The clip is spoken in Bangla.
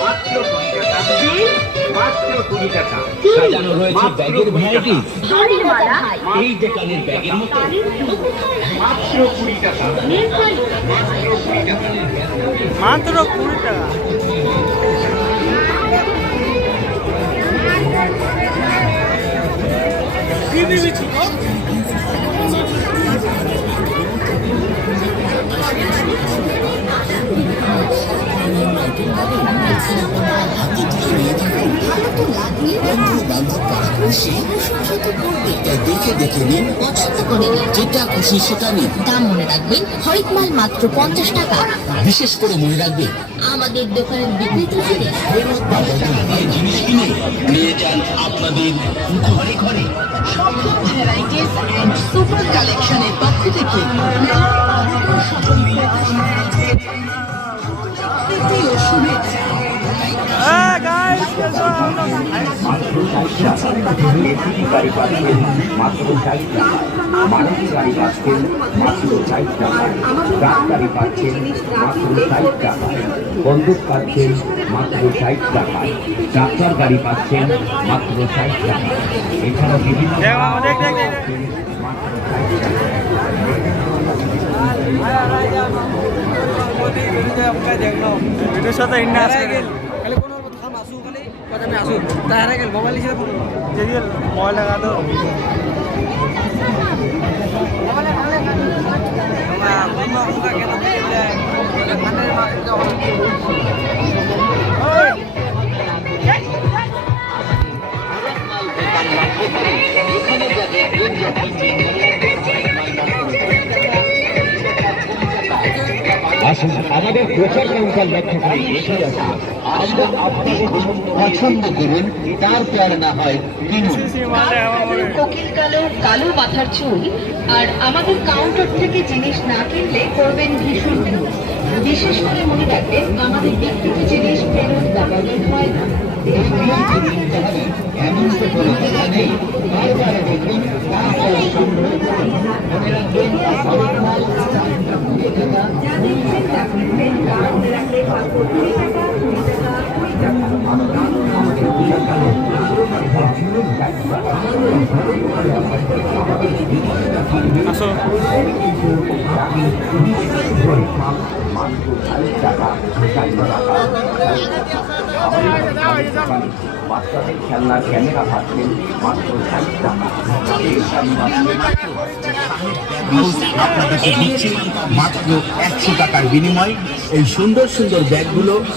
মাত্র 20 টাকা। মাত্র 20 টাকা। সাজানো রয়েছে ব্যাগের ভ্যারাইটি। এই যে কানের ব্যাগের মতো। মাত্র 20 টাকা। মাত্র 20 টাকা। কি দিবি ছিল? দেখে দেখে নিন, পছন্দ করে যেটা খুশি সেটা নিন। দাম মনে রাখবেন, হরেক মাল মাত্র 50 টাকা। বিশেষ করে মনে রাখবেন, আমাদের দোকানের বিক্রেতা থেকে জিনিস কিনে নিয়ে যান আপনাদের ঘরে ঘরে। সম্ভব ভ্যারাইটিস এন্ড সুপার কালেকশনের পক্ষ থেকে শুভেচ্ছা। মাত্র 60 টাকা। এসি গাড়ি পাচ্ছেন মাত্র 60 টাকা। মারুতি গাড়ি পাচ্ছেন মাত্র 60 টাকা। ট্রাক গাড়ি পাচ্ছেন মাত্র 60 টাকা। বন্দুক পাচ্ছেন মাত্র 60 টাকা। ট্রাক্টর গাড়ি পাচ্ছেন মাত্র 60 টাকা। এছাড়া বিভিন্ন ভিডিওর সাথে ইন্না আছে খালি কোন থাম আসু খালি কথা আমি আসু তাহারে গেল মোবাইল লিখে যদি মোবাইল লাগা তো আসুন আমাদের প্রচার কাউন্টার লক্ষ্য করে এগিয়ে আসুন। আমরা আপনাদের পছন্দ করুন, তারপর না হয় কিনুন। কোকিল কালো কালো মাথার চুল আর আমাদের কাউন্টার থেকে জিনিস না কিনলে করবেন ভীষণ বিরোধ। বিশেষ করে মনে রাখবেন, আমাদের বিক্রিত জিনিস ফেরত দেওয়া হয় না। এমন তো কোনো কথা নেই, বারবার দেখুন, তারপর সংগ্রহ করুন। মনে রাখবেন, আসো বাচ্চাদের খেলনার ক্যামেরা পাচ্ছেন মাত্র 60 টাকা। আপনাদেরকে দিচ্ছি মাত্র 100 টাকার বিনিময়ে এই সুন্দর সুন্দর ব্যাগগুলো।